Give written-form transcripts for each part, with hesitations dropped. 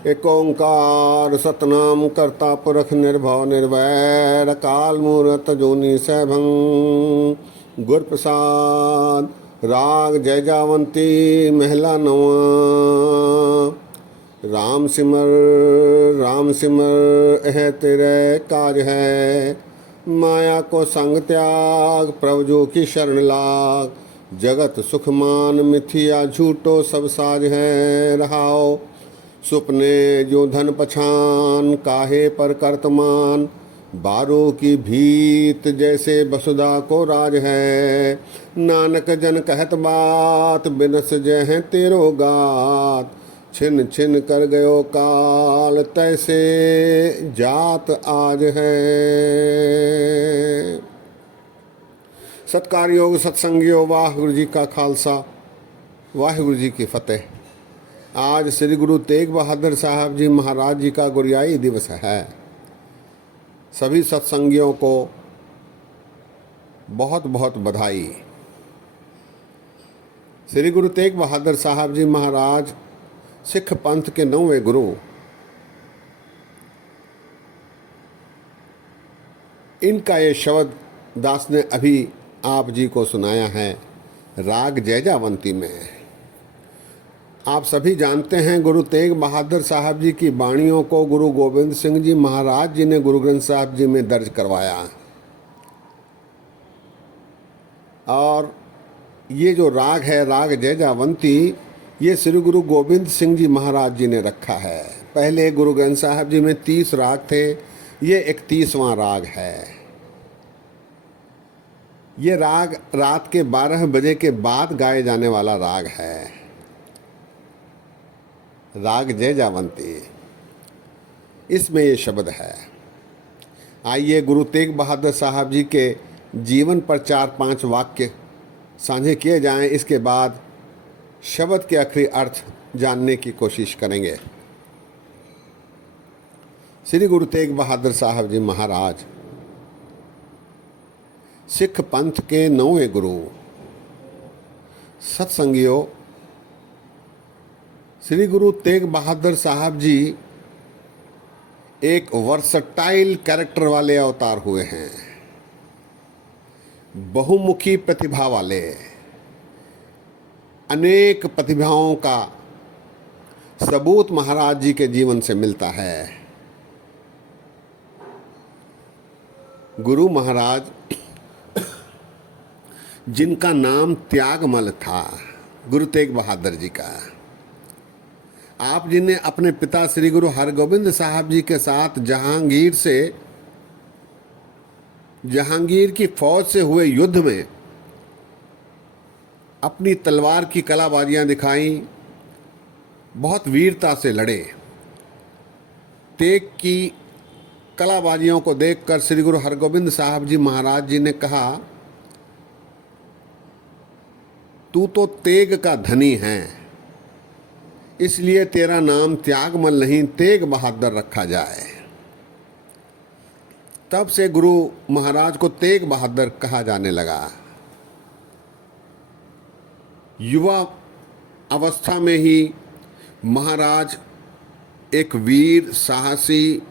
एक ओंकार सतनाम करता पुरख निर्भव निर्वैर अकाल मूरत जोनि सैभं गुर प्रसाद। राग जय जावंती महला नवा। राम सिमर यह तेरे काज है। माया को संग त्याग प्रभु जो की शरण लाग। जगत सुख मान मिथिया झूठो सब साज है। रहाओ सुपने जो धन पछान काहे पर कर्तमान। बारों की भीत जैसे वसुधा को राज है। नानक जन कहत बात बिनस जय है तेरो गात। छिन छिन कर गयो काल तैसे जात आज है। सत्कार योग सत्संगियो वाहिगुरु जी का खालसा वाहिगुरु जी की फतेह। आज श्री गुरु तेग बहादुर साहब जी महाराज जी का गुरियाई दिवस है। सभी सत्संगियों को बहुत बहुत बधाई। श्री गुरु तेग बहादुर साहब जी महाराज सिख पंथ के 9वें गुरु। इनका ये शब्द दास ने अभी आप जी को सुनाया है राग जयजावंती में। आप सभी जानते हैं गुरु तेग बहादुर साहब जी की वाणियों को गुरु गोविंद सिंह जी महाराज जी ने गुरु ग्रंथ साहब जी में दर्ज करवाया। और ये जो राग है राग जयजावंती, ये श्री गुरु गोविंद सिंह जी महाराज जी ने रखा है। पहले गुरु ग्रंथ साहब जी में 30 राग थे, ये 31वां राग है। ये राग रात के 12 बजे के बाद गाए जाने वाला राग है, राग जयजावंती। इसमें ये शब्द है। आइए गुरु तेग बहादुर साहब जी के जीवन पर 4-5 वाक्य साझे किए जाएं। इसके बाद शब्द के आखिरी अर्थ जानने की कोशिश करेंगे। श्री गुरु तेग बहादुर साहब जी महाराज सिख पंथ के 9वें गुरु। सत्संगियों, श्री गुरु तेग बहादुर साहब जी एक वर्सटाइल कैरेक्टर वाले अवतार हुए हैं, बहुमुखी प्रतिभा वाले। अनेक प्रतिभाओं का सबूत महाराज जी के जीवन से मिलता है। गुरु महाराज जिनका नाम त्यागमल था, गुरु तेग बहादुर जी का। आप जी ने अपने पिता श्री गुरु हरगोबिंद साहब जी के साथ जहांगीर की फौज से हुए युद्ध में अपनी तलवार की कलाबाजियां दिखाई, बहुत वीरता से लड़े। तेग की कलाबाजियों को देखकर श्री गुरु हरगोबिंद साहब जी महाराज जी ने कहा, तू तो तेग का धनी है, इसलिए तेरा नाम त्यागमल नहीं तेग बहादुर रखा जाए। तब से गुरु महाराज को तेग बहादुर कहा जाने लगा। युवा अवस्था में ही महाराज एक वीर साहसी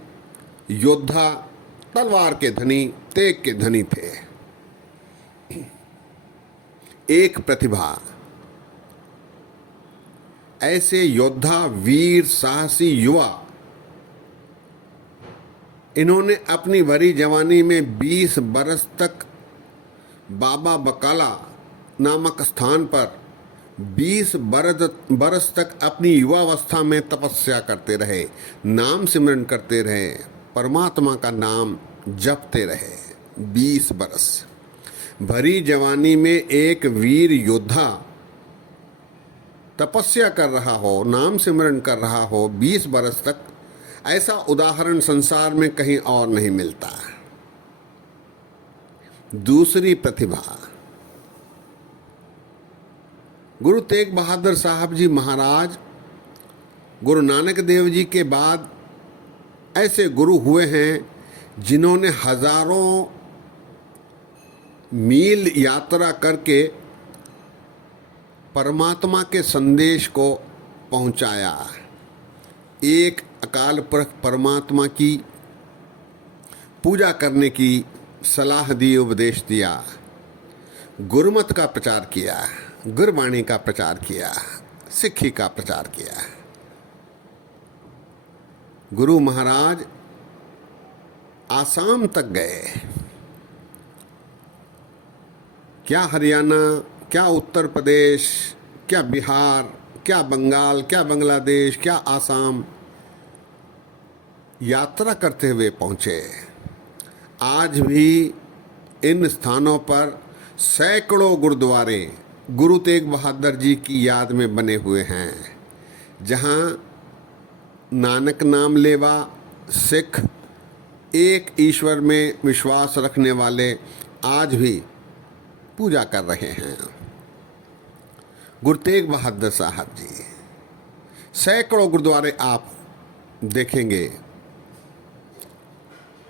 योद्धा, तलवार के धनी, तेग के धनी थे। एक प्रतिभा। ऐसे योद्धा, वीर, साहसी युवा इन्होंने अपनी भरी जवानी में 20 बरस तक बाबा बकाला नामक स्थान पर 20 बरस तक अपनी युवावस्था में तपस्या करते रहे, नाम सिमरन करते रहे, परमात्मा का नाम जपते रहे। 20 बरस भरी जवानी में एक वीर योद्धा तपस्या कर रहा हो, नाम सिमरन कर रहा हो 20 बरस तक, ऐसा उदाहरण संसार में कहीं और नहीं मिलता। दूसरी प्रतिभा। गुरु तेग बहादुर साहब जी महाराज गुरु नानक देव जी के बाद ऐसे गुरु हुए हैं जिन्होंने हजारों मील यात्रा करके परमात्मा के संदेश को पहुंचाया। एक अकाल पुरख परमात्मा की पूजा करने की सलाह दी, उपदेश दिया, गुरुमत का प्रचार किया, गुरबाणी का प्रचार किया, सिक्खी का प्रचार किया। गुरु महाराज आसाम तक गए। क्या हरियाणा, क्या उत्तर प्रदेश, क्या बिहार, क्या बंगाल, क्या बांग्लादेश, क्या आसाम, यात्रा करते हुए पहुँचे। आज भी इन स्थानों पर सैकड़ों गुरुद्वारे गुरु तेग बहादुर जी की याद में बने हुए हैं, जहाँ नानक नाम लेवा सिख, एक ईश्वर में विश्वास रखने वाले आज भी पूजा कर रहे हैं। गुरु तेग बहादुर साहब जी, सैकड़ों गुरुद्वारे आप देखेंगे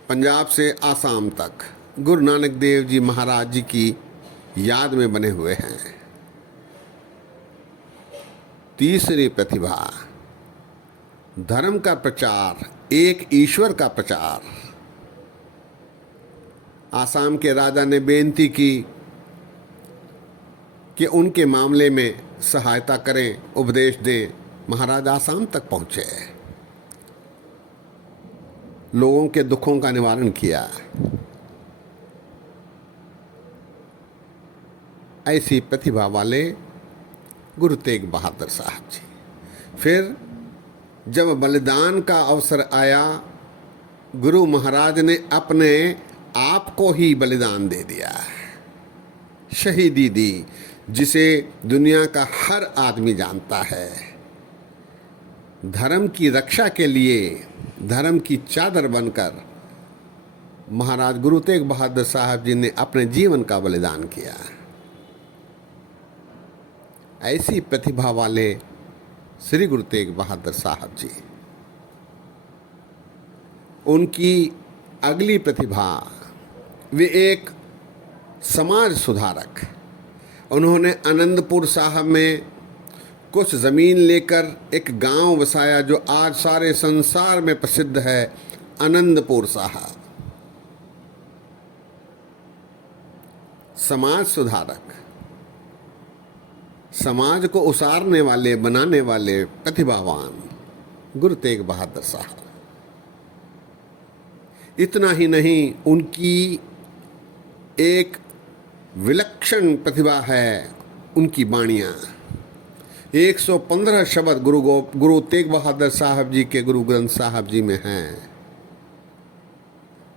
पंजाब से आसाम तक गुरु नानक देव जी महाराज जी की याद में बने हुए हैं। तीसरी प्रतिभा, धर्म का प्रचार, एक ईश्वर का प्रचार। आसाम के राजा ने बेनती की कि उनके मामले में सहायता करें, उपदेश दें। महाराज आसाम तक पहुँचे, लोगों के दुखों का निवारण किया। ऐसी प्रतिभा वाले गुरु तेग बहादुर साहब जी। फिर जब बलिदान का अवसर आया, गुरु महाराज ने अपने आप को ही बलिदान दे दिया, शहीदी दी, जिसे दुनिया का हर आदमी जानता है। धर्म की रक्षा के लिए धर्म की चादर बनकर महाराज गुरु तेग बहादुर साहब जी ने अपने जीवन का बलिदान किया। ऐसी प्रतिभा वाले श्री गुरु तेग बहादुर साहब जी। उनकी अगली प्रतिभा, वे एक समाज सुधारक। उन्होंने आनंदपुर साहब में कुछ ज़मीन लेकर एक गांव बसाया जो आज सारे संसार में प्रसिद्ध है, आनंदपुर साहब। समाज सुधारक, समाज को उसारने वाले, बनाने वाले प्रतिभावान गुरु तेग बहादुर साहब। इतना ही नहीं, उनकी एक विलक्षण प्रतिभा है उनकी बाणियाँ। 115 शब्द गुरु तेग बहादुर साहब जी के गुरु ग्रंथ साहब जी में हैं।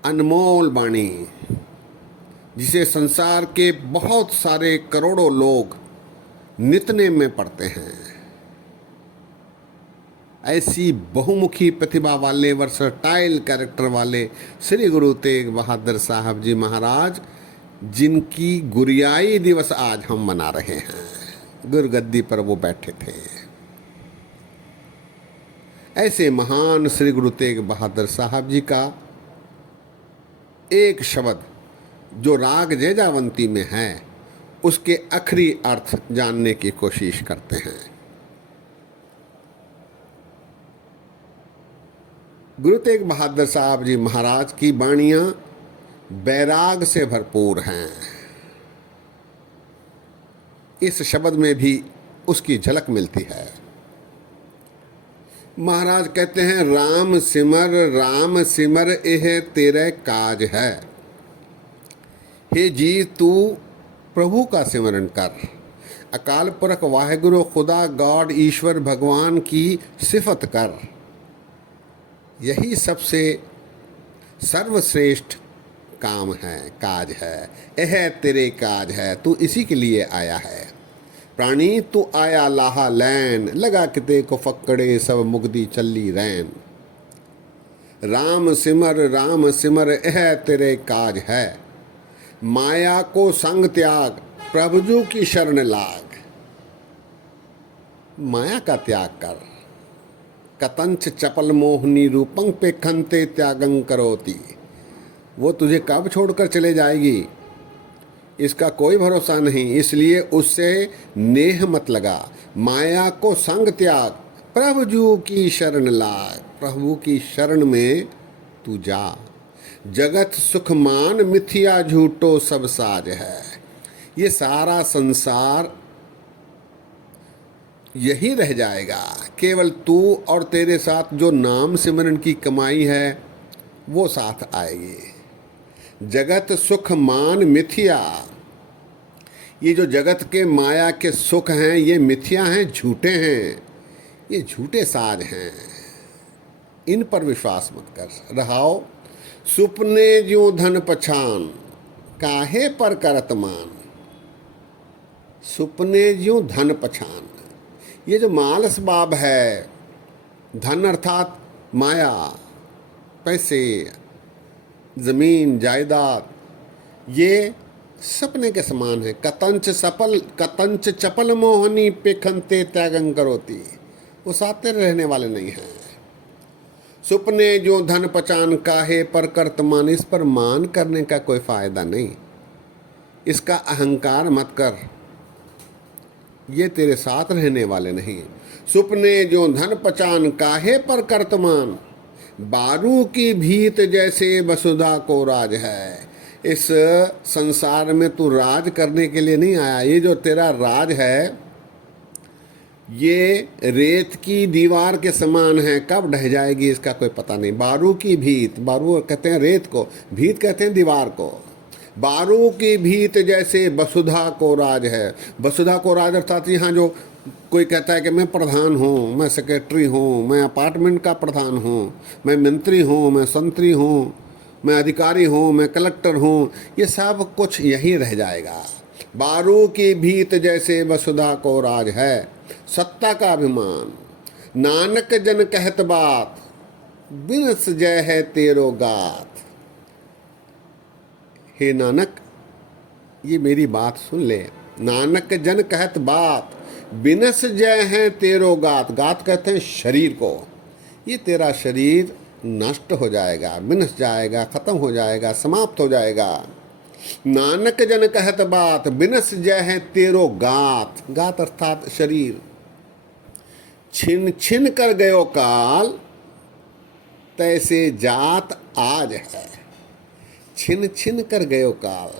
अनमोल बाणी, जिसे संसार के बहुत सारे करोड़ों लोग नित्य में पढ़ते हैं। ऐसी बहुमुखी प्रतिभा वाले, वर्सटाइल कैरेक्टर वाले श्री गुरु तेग बहादुर साहब जी महाराज, जिनकी गुरियाई दिवस आज हम मना रहे हैं। गुरगद्दी पर वो बैठे थे। ऐसे महान श्री गुरु तेग बहादुर साहब जी का एक शब्द जो राग जैजावंती में है, उसके आखिरी अर्थ जानने की कोशिश करते हैं। गुरु तेग बहादुर साहब जी महाराज की बाणियाँ बैराग से भरपूर हैं। इस शब्द में भी उसकी झलक मिलती है। महाराज कहते हैं, राम सिमर यह तेरे काज है। हे जी, तू प्रभु का सिमरन कर। अकाल पुरख वाहेगुरु खुदा गॉड ईश्वर भगवान की सिफत कर। यही सबसे सर्वश्रेष्ठ काम है, काज है। यह तेरे काज है, तू इसी के लिए आया है। प्राणी तू आया लाहा लैन, लगा किते को फक्कड़े सब मुगदी चली रैन। राम सिमर यह तेरे काज है। माया को संग त्याग, प्रभुजू की शरण लाग। माया का त्याग कर। कतंच चपल मोहनी रूपं पे खंते त्यागं करोति। वो तुझे कब छोड़कर चले जाएगी, इसका कोई भरोसा नहीं, इसलिए उससे नेह मत लगा। माया को संग त्याग, प्रभु जू की शरण लाग, प्रभु की शरण में तू जा। जगत सुख मान मिथ्या झूठो सब साज है। ये सारा संसार यही रह जाएगा, केवल तू और तेरे साथ जो नाम सिमरन की कमाई है वो साथ आएगी। जगत सुख मान मिथ्या, ये जो जगत के माया के सुख हैं ये मिथ्या हैं, झूठे हैं, ये झूठे साज हैं, इन पर विश्वास मत कर। रहाओ सुपने ज्यों धन पछान, काहे पर करत मान। सुपने ज्यों धन पछान, ये जो माल असबाब है, धन अर्थात माया, पैसे, जमीन, जायदाद, ये सपने के समान है। कतंच चपल मोहनी पेखनते त्यागं करोती, वो साथ रहने वाले नहीं हैं। सुपने जो धन पचान, काहे पर करत मान, इस पर मान करने का कोई फायदा नहीं, इसका अहंकार मत कर, ये तेरे साथ रहने वाले नहीं। सुपने जो धन पचान, काहे पर करत मान, बारू की भीत जैसे वसुधा को राज है। इस संसार में तू राज करने के लिए नहीं आया, ये जो तेरा राज है ये रेत की दीवार के समान है, कब ढह जाएगी इसका कोई पता नहीं। बारू की भीत, बारू कहते हैं रेत को, भीत कहते हैं दीवार को। बारू की भीत जैसे वसुधा को राज है। वसुधा को राज अर्थात यहाँ जो कोई कहता है कि मैं प्रधान हूँ, मैं सेक्रेटरी हूँ, मैं अपार्टमेंट का प्रधान हूँ, मैं मंत्री हूँ, मैं संतरी हूँ, मैं अधिकारी हूँ, मैं कलेक्टर हूँ, ये सब कुछ यही रह जाएगा। बारू की भीत जैसे वसुधा को राज है, सत्ता का अभिमान। नानक जन कहत बात, बिनस जय है तेरो गात। हे नानक, ये मेरी बात सुन ले। नानक जन कहत बात, बिनस जय है तेरो गात। गात कहते हैं शरीर को। ये तेरा शरीर नष्ट हो जाएगा, बिनस जाएगा, खत्म हो जाएगा, समाप्त हो जाएगा। नानक जन कहत बात, बिनस जय है तेरो गात। गात अर्थात शरीर। छिन छिन कर गयो काल, तैसे जात आज है। छिन छिन कर गयो काल,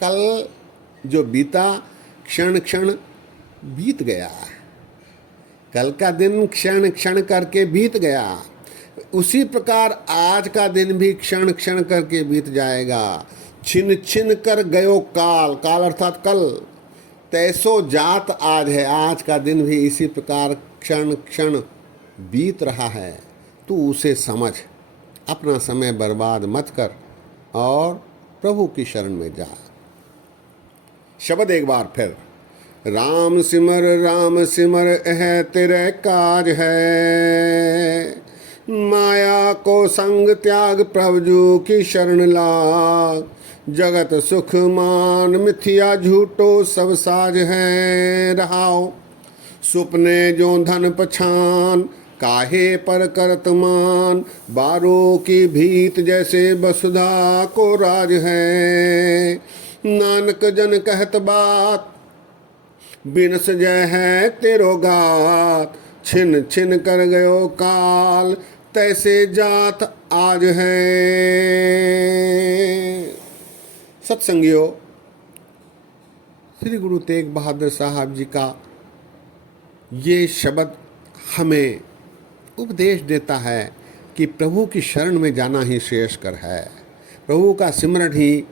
कल जो बीता क्षण क्षण बीत गया, कल का दिन क्षण क्षण करके बीत गया, उसी प्रकार आज का दिन भी क्षण क्षण करके बीत जाएगा। छिन छिन कर गयो काल, काल अर्थात कल, तैसो जात आज है, आज का दिन भी इसी प्रकार क्षण क्षण बीत रहा है। तू उसे समझ, अपना समय बर्बाद मत कर और प्रभु की शरण में जा। शब्द एक बार फिर। राम सिमर है तेरे काज है, माया को संग त्याग प्रभु की शरण लाग। जगत सुख मान मिथ्या झूठो सब साज है। रहाओ सुपने जो धन पछान, काहे पर करत मान। बारों की भीत जैसे वसुधा को राज है। नानक जन कहत बात, बिनस जय है तेरो गात। छिन छिन कर गयो काल, तैसे जात आज है। सत्संगियों, श्री गुरु तेग बहादुर साहब जी का ये शब्द हमें उपदेश देता है कि प्रभु की शरण में जाना ही श्रेयस्कर है। प्रभु का सिमरण ही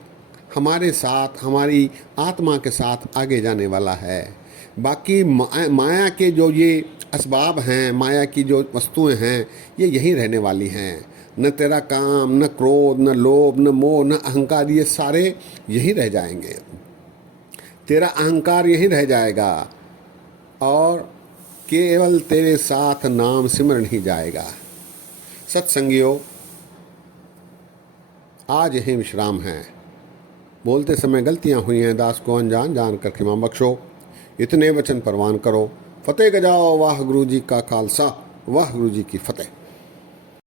हमारे साथ, हमारी आत्मा के साथ आगे जाने वाला है। बाकी माया के जो ये असबाब हैं, माया की जो वस्तुएं हैं, ये यहीं रहने वाली हैं। न तेरा काम, न क्रोध, न लोभ, न मोह, न अहंकार, ये सारे यहीं रह जाएंगे। तेरा अहंकार यहीं रह जाएगा और केवल तेरे साथ नाम सिमरण ही जाएगा। सत्संगियों, आज यही विश्राम है। बोलते समय गलतियां हुई हैं, दास को अनजान जान कर क्षमा बख्शो। इतने वचन परवान करो। फतेह गजाओ। वाह गुरु जी का खालसा, वाह गुरु जी की फतेह।